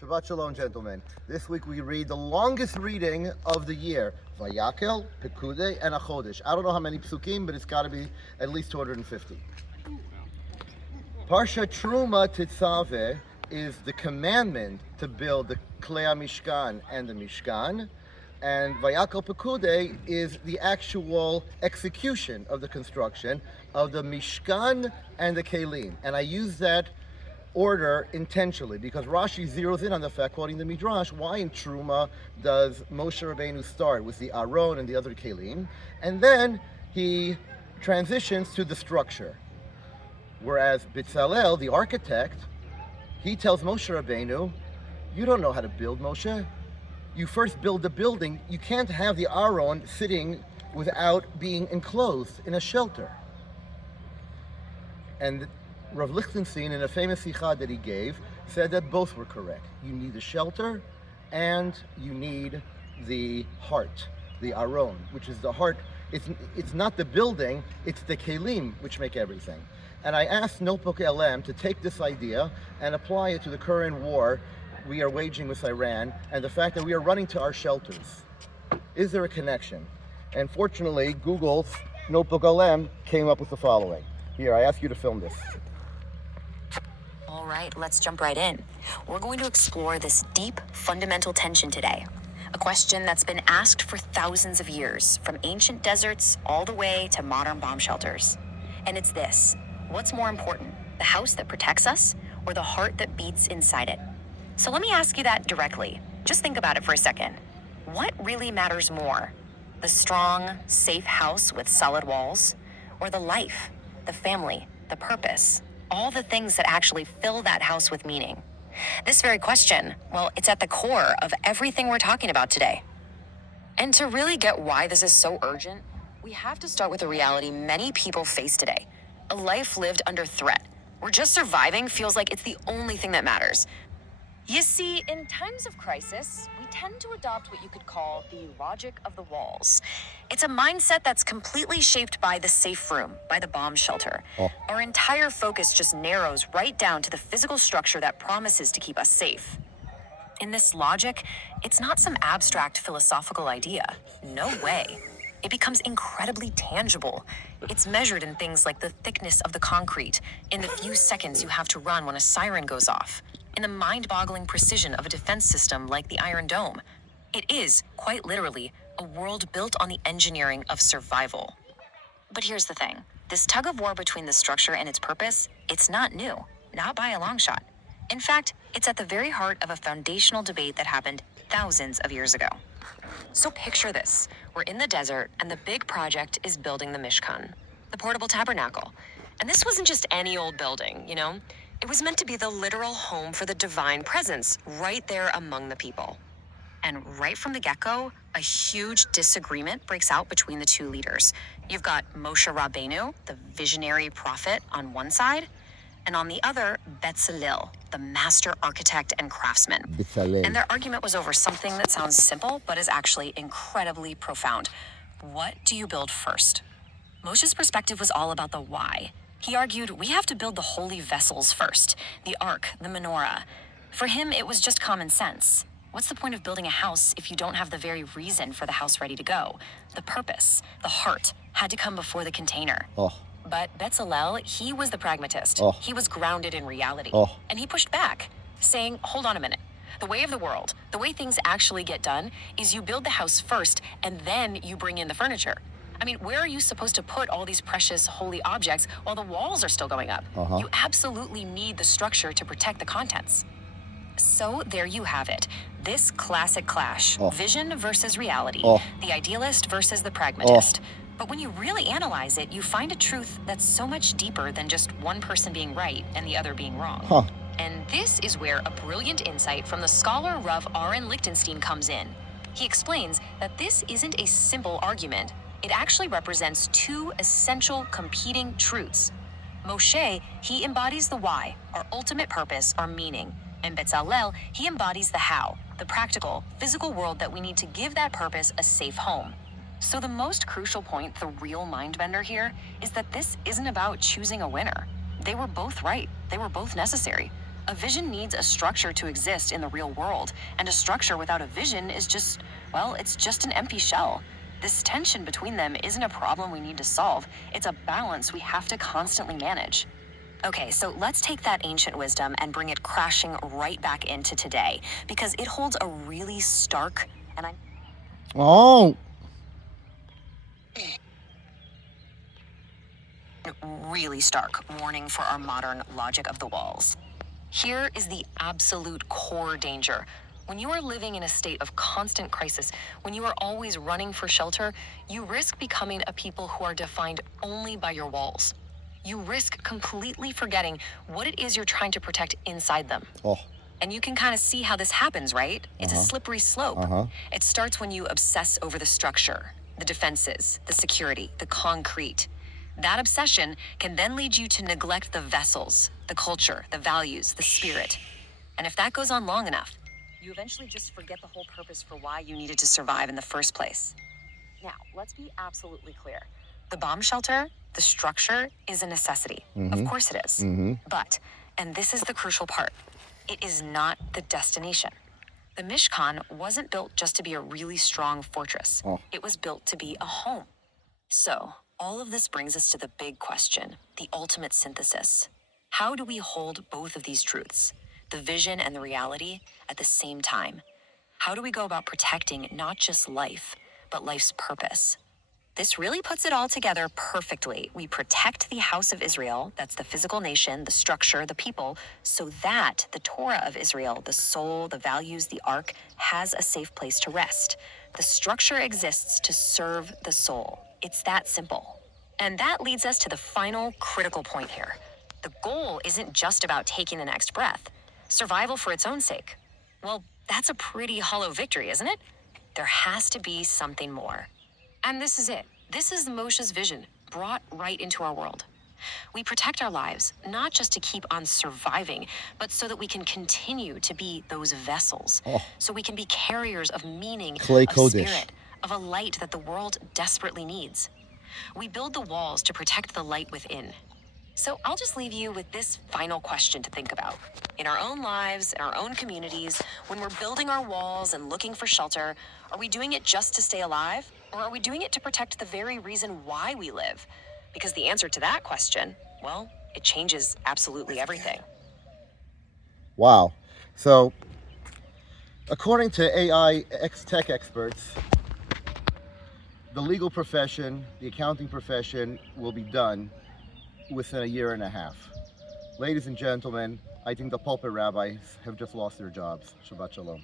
Shabbat Shalom, gentlemen. This week we read the longest reading of the year, Vayakal, Pekudei, and Achodesh. I don't know how many psukim, but it's got to be at least 250. Parsha Truma Tetzaveh is the commandment to build the Klei Mishkan and the Mishkan, and Vayakal Pekudei is the actual execution of the construction of the Mishkan and the Kelim. And I use that order intentionally because Rashi zeroes in on the fact, quoting the Midrash, why in Truma does Moshe Rabbeinu start with the Aron and the other Kelim, and then he transitions to the structure. Whereas Bitzalel, the architect, he tells Moshe Rabbeinu, you don't know how to build, Moshe. You first build the building. You can't have the Aron sitting without being enclosed in a shelter. And Rav Lichtenstein, in a famous sikha that he gave, said that both were correct. You need the shelter and you need the heart, the Aron, which is the heart. It's not the building, it's the kelim which make everything. And I asked Notebook LM to take this idea and apply it to the current war we are waging with Iran and the fact that we are running to our shelters. Is there a connection? And fortunately, Google's Notebook LM came up with the following. Here, I ask you to film this. All right, let's jump right in. We're going to explore this deep, fundamental tension today. A question that's been asked for thousands of years, from ancient deserts all the way to modern bomb shelters. And it's this: what's more important, the house that protects us or the heart that beats inside it? So let me ask you that directly. Just think about it for a second. What really matters more? The strong, safe house with solid walls, or the life, the family, the purpose, all the things that actually fill that house with meaning? This very question, well, it's at the core of everything we're talking about today. And to really get why this is so urgent, we have to start with a reality many people face today: a life lived under threat, where just surviving feels like it's the only thing that matters. You see, in times of crisis, we tend to adopt what you could call the logic of the walls. It's a mindset that's completely shaped by the safe room, by the bomb shelter. Our entire focus just narrows right down to the physical structure that promises to keep us safe. In this logic, it's not some abstract philosophical idea. No way. It becomes incredibly tangible. It's measured in things like the thickness of the concrete, in the few seconds you have to run when a siren goes off, in the mind-boggling precision of a defense system like the Iron Dome. It is, quite literally, a world built on the engineering of survival. But here's the thing. This tug-of-war between the structure and its purpose, it's not new, not by a long shot. In fact, it's at the very heart of a foundational debate that happened thousands of years ago. So picture this. We're in the desert, and the big project is building the Mishkan, the portable tabernacle. And this wasn't just any old building, you know? It was meant to be the literal home for the divine presence right there among the people. And right from the get-go, a huge disagreement breaks out between the two leaders. You've got Moshe Rabbeinu, the visionary prophet, on one side, and on the other, Betzalel, the master architect and craftsman. And their argument was over something that sounds simple, but is actually incredibly profound. What do you build first? Moshe's perspective was all about the why. He argued, we have to build the holy vessels first, the ark, the menorah. For him, it was just common sense. What's the point of building a house if you don't have the very reason for the house ready to go? The purpose, the heart, had to come before the container. But Betzalel, he was the pragmatist. He was grounded in reality. And he pushed back, saying, hold on a minute. The way of the world, the way things actually get done, is you build the house first, and then you bring in the furniture. I mean, where are you supposed to put all these precious holy objects while the walls are still going up? You absolutely need the structure to protect the contents. So there you have it. This classic clash, vision versus reality, the idealist versus the pragmatist. But when you really analyze it, you find a truth that's so much deeper than just one person being right and the other being wrong. And this is where a brilliant insight from the scholar Rav Aaron Lichtenstein comes in. He explains that this isn't a simple argument. It actually represents two essential competing truths. Moshe, he embodies the why, our ultimate purpose, our meaning. And Betzalel, he embodies the how, the practical, physical world that we need to give that purpose a safe home. So the most crucial point, the real mind-bender here, is that this isn't about choosing a winner. They were both right. They were both necessary. A vision needs a structure to exist in the real world, and a structure without a vision is just, well, it's just an empty shell. This tension between them isn't a problem we need to solve, it's a balance we have to constantly manage. Okay, so let's take that ancient wisdom and bring it crashing right back into today, because it holds a really stark, and I'm Oh, really stark warning for our modern logic of the walls. Here is the absolute core danger. When you are living in a state of constant crisis, when you are always running for shelter, you risk becoming a people who are defined only by your walls. You risk completely forgetting what it is you're trying to protect inside them. oh, And you can kind of see how this happens, right? It's a slippery slope. It starts when you obsess over the structure, the defenses, the security, the concrete. That obsession can then lead you to neglect the vessels, the culture, the values, the spirit. And if that goes on long enough, you eventually just forget the whole purpose for why you needed to survive in the first place. Now, let's be absolutely clear. The bomb shelter, the structure, is a necessity. Of course it is. But, and this is the crucial part, it is not the destination. The Mishkan wasn't built just to be a really strong fortress. It was built to be a home. So, all of this brings us to the big question, the ultimate synthesis. How do we hold both of these truths, the vision and the reality, at the same time? How do we go about protecting not just life, but life's purpose? This really puts it all together perfectly. We protect the house of Israel, that's the physical nation, the structure, the people, so that the Torah of Israel, the soul, the values, the ark, has a safe place to rest. The structure exists to serve the soul. It's that simple. And that leads us to the final critical point here. The goal isn't just about taking the next breath. Survival for its own sake. Well, that's a pretty hollow victory, isn't it? There has to be something more. And this is it. This is Moshe's vision, brought right into our world. We protect our lives, not just to keep on surviving, but so that we can continue to be those vessels. So we can be carriers of meaning, Clay of Kodesh. spirit, of a light that the world desperately needs. We build the walls to protect the light within. So I'll just leave you with this final question to think about. In our own lives, in our own communities, when we're building our walls and looking for shelter, are we doing it just to stay alive? Or are we doing it to protect the very reason why we live? Because the answer to that question, well, it changes absolutely everything. Wow. So, according to AI tech experts, the legal profession, the accounting profession will be done within a year and a half. Ladies and gentlemen, I think the pulpit rabbis have just lost their jobs. Shabbat shalom.